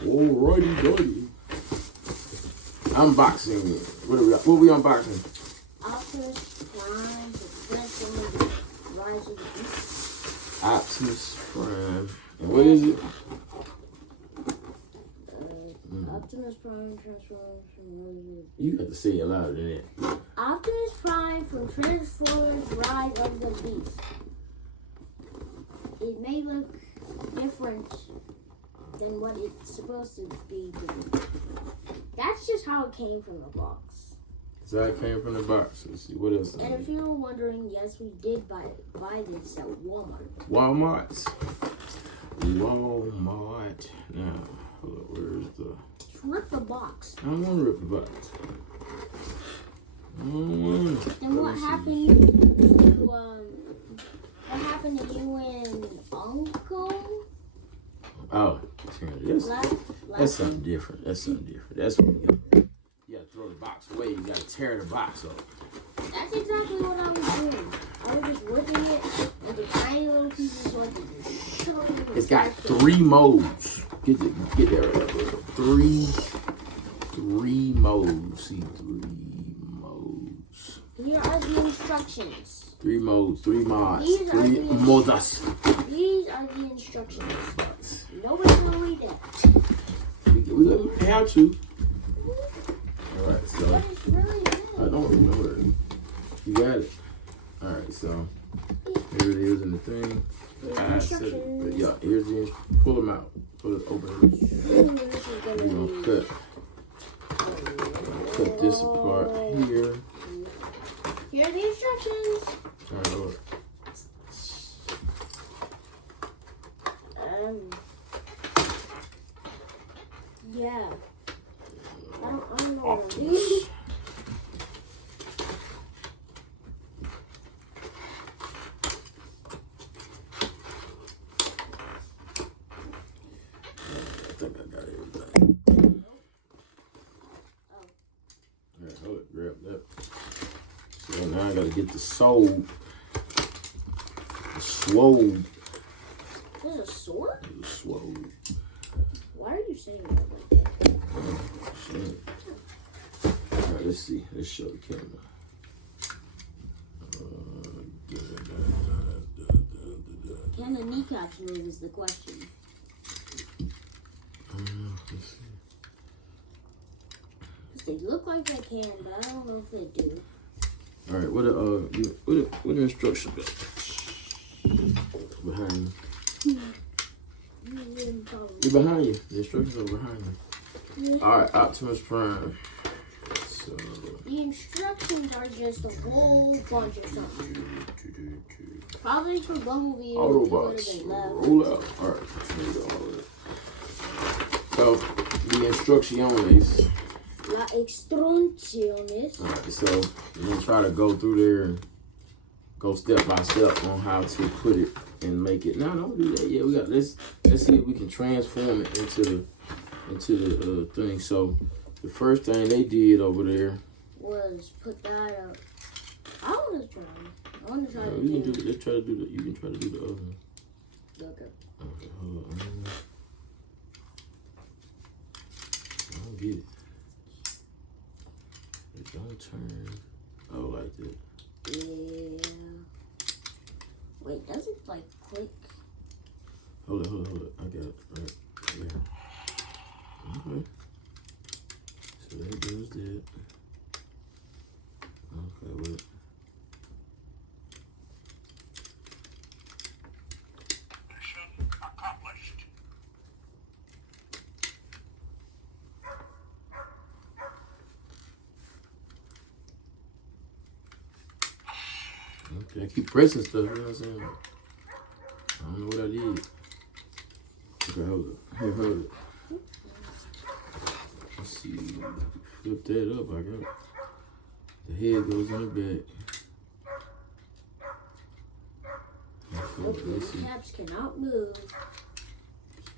Alrighty, dory. Unboxing. What are we unboxing? Optimus Prime, the Transformers Rise of the Beast. Optimus Prime. And what is it? Optimus Prime Transformers. You got to say it louder than that. Optimus Prime from Transformers Rise of the Beast. It may look different than what it's supposed to be. That's just how it came from the box. So it came from the box. Let's see what else. And if you were wondering, yes, we did buy this at Walmart. Walmart. Now, hold up, where's the? Rip the box. I don't want to rip the box. I don't want to. Then what happened to you and Uncle? Oh, that's something different. That's when you gotta throw the box away. You gotta tear the box up. That's exactly what I was doing. I was just ripping it into tiny little pieces so I could just shove it in. It's got 3 modes. Get there right there. Three modes. See, 3 modes. Here are the instructions. 3 modes, 3 mods, 3 modas. These are the instructions. Nobody's gonna read that. We have to. Alright, so. But it's really good. I don't remember it. You got it. Alright, so. Here it is in the thing. Yeah, here's the. Pull them out. Pull it open. We're gonna cut this apart here. Here are the instructions. Alright, look. Yeah. I don't know what I'm doing. I think I got everything. Alright, hold it, grab that. So now I gotta get the sword. The sword. There's a sword? The sword. Why are you saying that like that? Oh, shit. Alright, let's see. Let's show the camera. Can the kneecaps move is the question. Let's see. They look like they can, but I don't know if they do. All right, what the instructions got? Behind you. You're behind you. The instructions are behind you. Yeah. All right, Optimus Prime. So the instructions are just a whole bunch of something. Probably for Bumblebee. Autobots. Roll out. All right, here we go. So the instrucciones. La instrucciones. Alright, so we're gonna try to go through there and go step by step on how to put it and make it. No, don't do that. Yeah, we got let's see if we can transform it into the thing. So the first thing they did over there was put that up. I want to try. I want to try. We can do it. Let's try to do the. You can try to do the other one. Okay. Okay, hold on. I don't get it. It don't turn. Oh, like that. Yeah. Wait, does it like click? Hold it. I got it. Right there. Okay. So that does that. Okay, wait. Mission accomplished. Okay, I keep pressing stuff, you know what I'm saying? I don't know what I did. Okay, hold it. Here, hold it. Let's see. Flip that up, I got the head goes in the back. Okay, the caps cannot move. So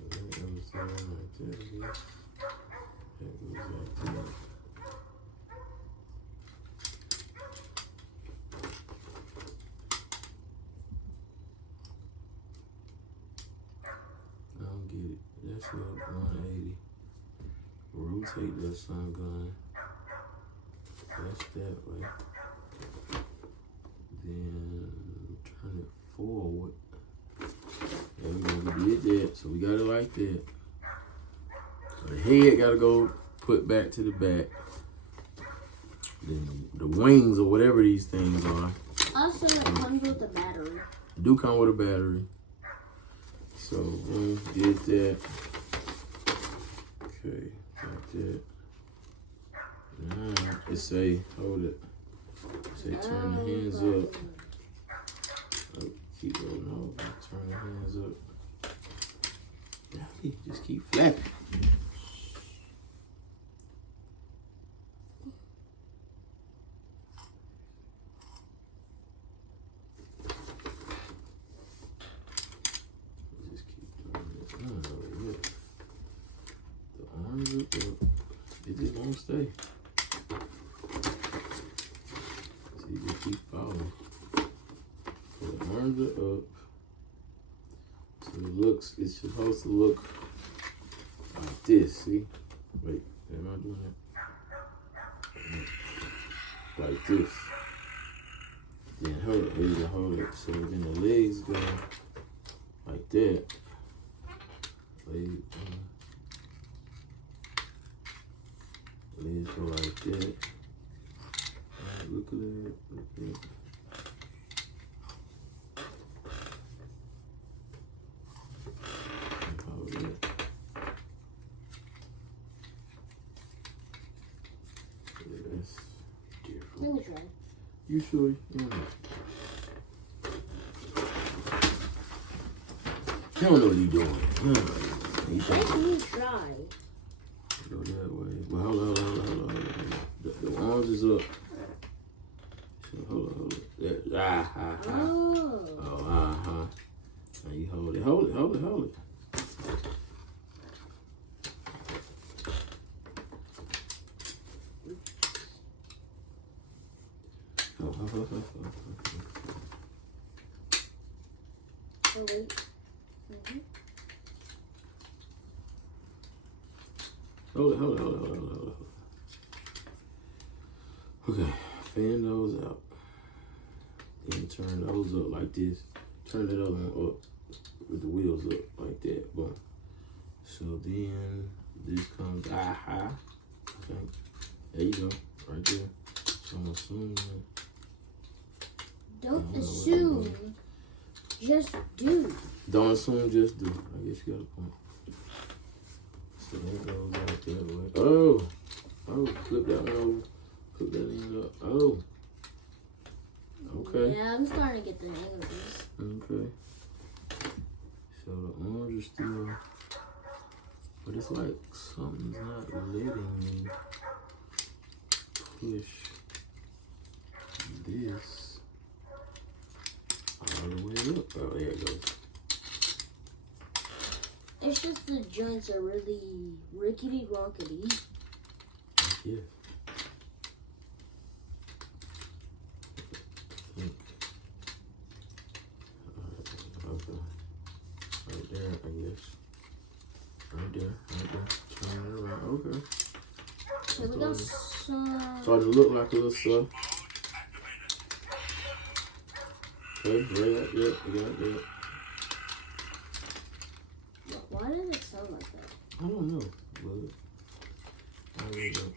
that goes down like that. That goes like that. I don't get it. That's what 180. Rotate that sun gun. That's that way. Then turn it forward. There we go. We did that. So we got it like that. So the head gotta go put back to the back. Then the wings or whatever these things are. Also, it comes with a battery. Do come with a battery. So did that. Okay, like that. Now it say hold it. It say turn the hands up. Oh, keep rolling over. Turn the hands up. Yeah, just keep flapping. Just keep doing this. Oh, yeah. The arms are up. It just won't stay. So you just keep following. So the arms are up. So it's supposed to look like this, see? Wait, am I doing that? Like this. Then hold it, here you hold it. So then the legs go like that. Legs go like that. Look at it, look at it. Let me try. You sure? Yeah. You don't know what you're doing. Let me try. Go that way. Well, hold on. The arms is up. So hold it. Oh. Now you hold it. Hold it. Oh, wait. Mm-hmm. Hold it. Okay, fan those out. Then turn those up like this. Turn that other one up with the wheels up like that. Boom. So then this comes high. Okay. There you go. Right there. So I'm assuming. Don't assume. Just do. Don't assume, just do. I guess you got a point. So that goes like that way. Oh, flip that one over. Put that end up. Oh. Okay. Yeah, I'm starting to get the hang of this. Okay. So the arms are still, but it's like something's not letting me push this all the way up. Oh, there it goes. It's just the joints are really rickety rockety. Yeah. Okay. Right there, I guess. Right there. Turn it around. Okay. So we got some. Starting to look like a little stuff. Okay, yeah, we got that. Why does it sound like that? I don't know, but I don't know.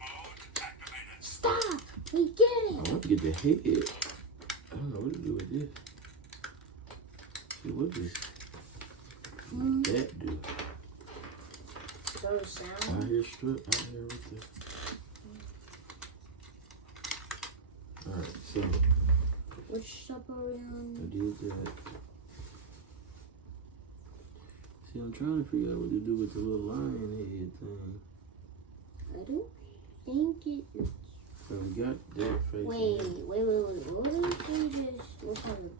Stop! We get I it! want to get the head. I don't know what to do with this. See, what does that do? Throw a sound. I hear strip out here with the. Alright, so Which step are we I on? did that. See, I'm trying to figure out what to do with the little lion head thing. I don't think it. So we got that face. Wait. What was the pages? What kind of